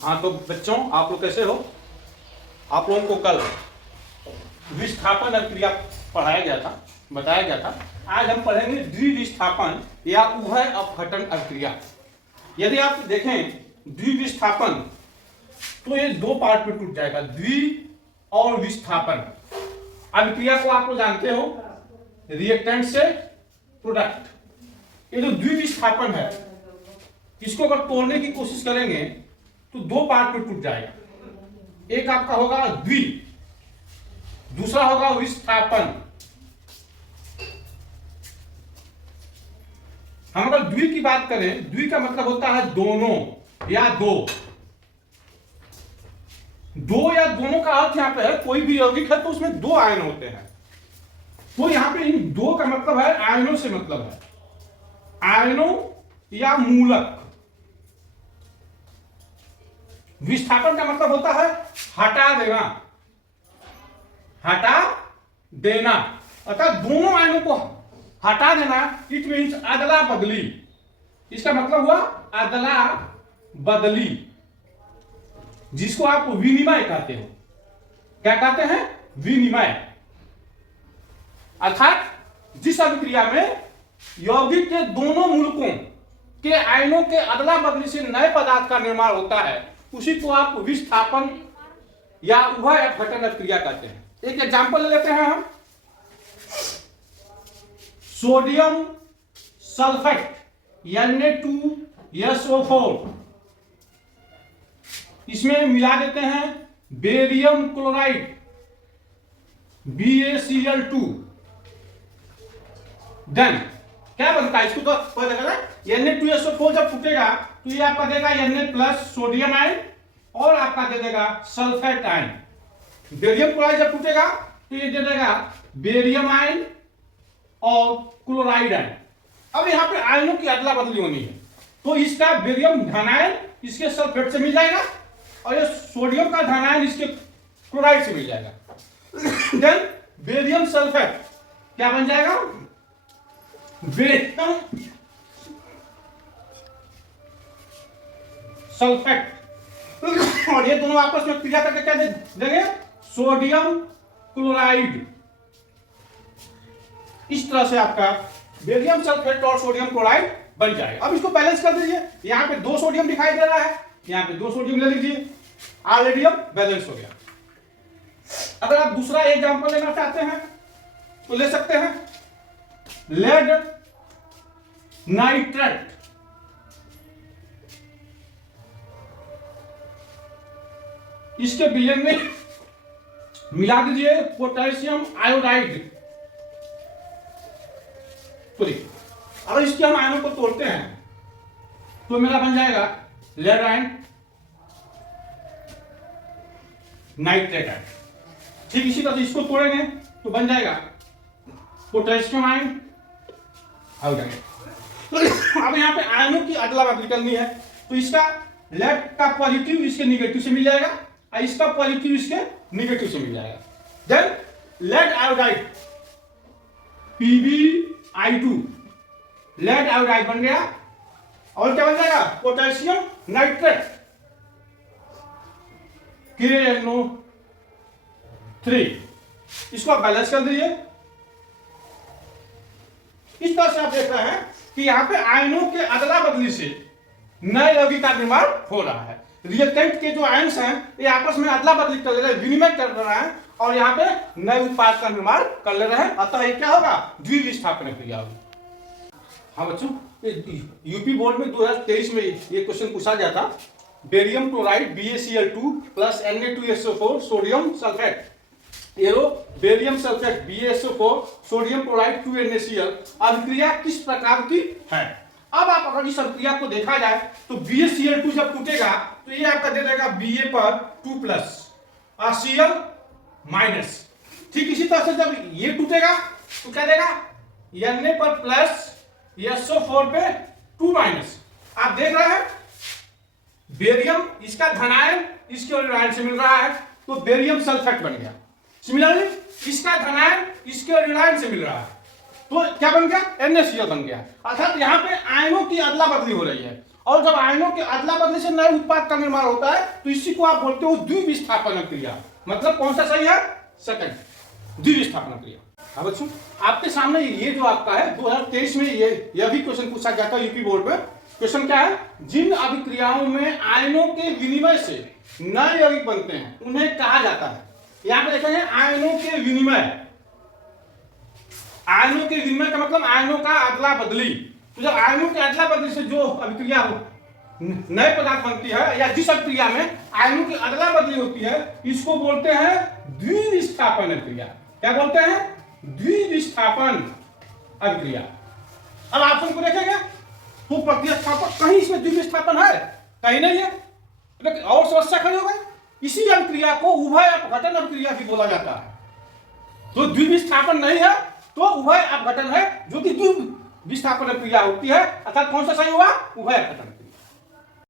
हाँ तो बच्चों, आप लोग कैसे हो? आप लोगों को कल विस्थापन अभिक्रिया पढ़ाया गया था, बताया गया था। आज हम पढ़ेंगे द्विविस्थापन या उभय अपघटन अभिक्रिया। यदि आप देखें द्विविस्थापन तो ये दो पार्ट में टूट जाएगा, द्वि और विस्थापन। अभिक्रिया को आप लोग जानते हो, रिएक्टेंट से प्रोडक्ट। ये जो द्विविस्थापन है, इसको अगर तोड़ने की कोशिश करेंगे तो दो पार्ट में टूट जाएगा। एक आपका होगा द्वि, दूसरा होगा विस्थापन। हम अगर द्वि की बात करें, द्वि का मतलब होता है दोनों या दो। दो या दोनों का अर्थ यहां पे है, कोई भी यौगिक है तो उसमें दो आयन होते हैं। तो यहां पे इन दो का मतलब है आयनों से मतलब है, आयनों या मूलक। विस्थापन का मतलब होता है हटा देना, हटा देना, अर्थात दोनों आयनों को हटा देना। इट मीन्स अदला बदली। इसका मतलब हुआ अदला बदली, जिसको आप विनिमय कहते हो। क्या कहते हैं? विनिमय। अर्थात जिस अभिक्रिया में यौगिक के दोनों मूलकों के आयनों के अदला बदली से नए पदार्थ का निर्माण होता है, उसी को आप विस्थापन या उभय अपघटन अभिक्रिया कहते हैं। एक एग्जांपल ले लेते हैं हम। सोडियम सल्फेट Na2SO4, इसमें मिला देते हैं बेरियम क्लोराइड BaCl2। देन क्या बनता है? इसको तो पता लगा, Na2SO4 जब फूटेगा तो ये आपका देगा Na+ सोडियम आयन और आपका दे देगा सल्फेट आयन। बेरियम क्लोराइड जब फूटेगा तो ये दे देगा बेरियम आयन और क्लोराइड आयन। अब यहाँ पे आयनों की अदला बदली होनी है, तो इसका बेरियम धनायन इसके सल्फेट से मिल जाएगा और ये सोडियम का धनायन इसके क्लोराइड से मिल जाएगा। देन बेरियम सल्फेट क्या बन जाएगा? Barium sulphate. और ये दोनों आपस में क्रिया करके क्या देंगे? Sodium chloride. इस तरह से आपका बेरियम सल्फेट और सोडियम क्लोराइड बन जाएगा। अब इसको बैलेंस कर दीजिए। यहां पे दो सोडियम दिखाई दे रहा है, यहां पे दो सोडियम ले लीजिए, ऑलरेडी अब बैलेंस हो गया। अगर आप दूसरा एग्जांपल लेना चाहते हैं तो ले सकते हैं। लेड नाइट्रेट, इसके विलयन में मिला दीजिए पोटेशियम आयोडाइड। तो अगर इसके हम आयनों को तोड़ते हैं तो मेरा बन जाएगा लेड आयन नाइट्रेट आयन। ठीक इसी तरह से इसको तोड़ेंगे तो बन जाएगा पोटेशियम आयन आयोडाइड। अब यहाँ पे आयनों की अदला बदली करनी है, तो इसका लेड का पॉजिटिव इसके निगेटिव से मिल जाएगा और इसका पॉजिटिव इसके निगेटिव से मिल जाएगा। Then lead iodide PbI2, lead iodide बन गया। और क्या बन जाएगा? Potassium nitrate KNO3। इसको आप बैलेंस कर दीजिए। इस तरह से आप देख रहे हैं कि यहां पे आयनों के अदला बदली से नए यौगिक का निर्माण हो रहा है। रिएक्टेंट के जो आयन्स हैं ये आपस में अदला बदली कर ले रहे हैं, विनिमय कर रहे हैं और यहाँ पे नए उत्पाद का निर्माण कर ले रहे हैं। अतः ये क्या होगा? द्विविस्थापन क्रिया होगी। हाँ बच्चों, यूपी बोर्ड में 2023 में ये क्वेश्चन पूछा गया था। Barium chloride BaCl2 plus Na2SO4 sodium sulphate, arrow barium sulphate BaSO4 sodium chloride 2NaCl अभिक्रिया किस प्रकार की है? अब आप अगर इस अभिक्रिया को देखा जाए तो BaCl2 जब टूटेगा तो ये आपका दे देगा Ba पर 2+ और Cl माइनस। ठीक इसी तरह से जब ये टूटेगा तो क्या देगा? Na पर प्लस SO4 पे 2-। आप देख रहे हैं बेरियम इसका धनायन इसके ऋणायन से मिल रहा है तो बेरियम सल्फेट बन गया। सिमिलरली इसका धनायन इसके ऋणायन से मिल रहा है तो क्या बन गया? NaCl बन गया। अर्थात यहाँ पे आयनों की अदला बदली हो रही है और जब आयनों के अदला बदली से नए उत्पाद का निर्माण होता है तो इसी को आप बोलते हो द्विविस्थापन क्रिया। मतलब कौन सा सही है? सेकंड, द्विविस्थापन क्रिया। अब बच्चों आपके सामने ये जो आपका है 2023 में यह भी क्वेश्चन पूछा गया था यूपी बोर्ड में। क्वेश्चन क्या है? जिन अभिक्रियाओं में आयनों के विनिमय से नए यौगिक बनते हैं उन्हें कहा जाता है। यहां पे देखेंगे आयनों के विनिमय। आयनों के विनिमय का मतलब आयनों का अदला बदली। तो जब आयनों के अदला बदली से जो अभिक्रिया नए पदार्थ बनती है या जिस अभिक्रिया में आयनों की अदला बदली होती है इसको बोलते हैं द्विविस्थापन अभिक्रिया। क्या बोलते हैं? द्विविस्थापन अभिक्रिया। अब ऑप्शन को देखेंगे तो प्रतिस्थापन, कहीं इसमें द्विविस्थापन है? कहीं नहीं है। लेकिन और समस्या खड़ी हो गई। इसी अभिक्रिया को उभय अपघटन अभिक्रिया भी बोला जाता है। तो द्विविस्थापन नहीं है तो उभय अपघटन है, जो कि द्विविस्थापन अभिक्रिया होती है। अर्थात कौन सा सही हुआ? उभय अपघटन।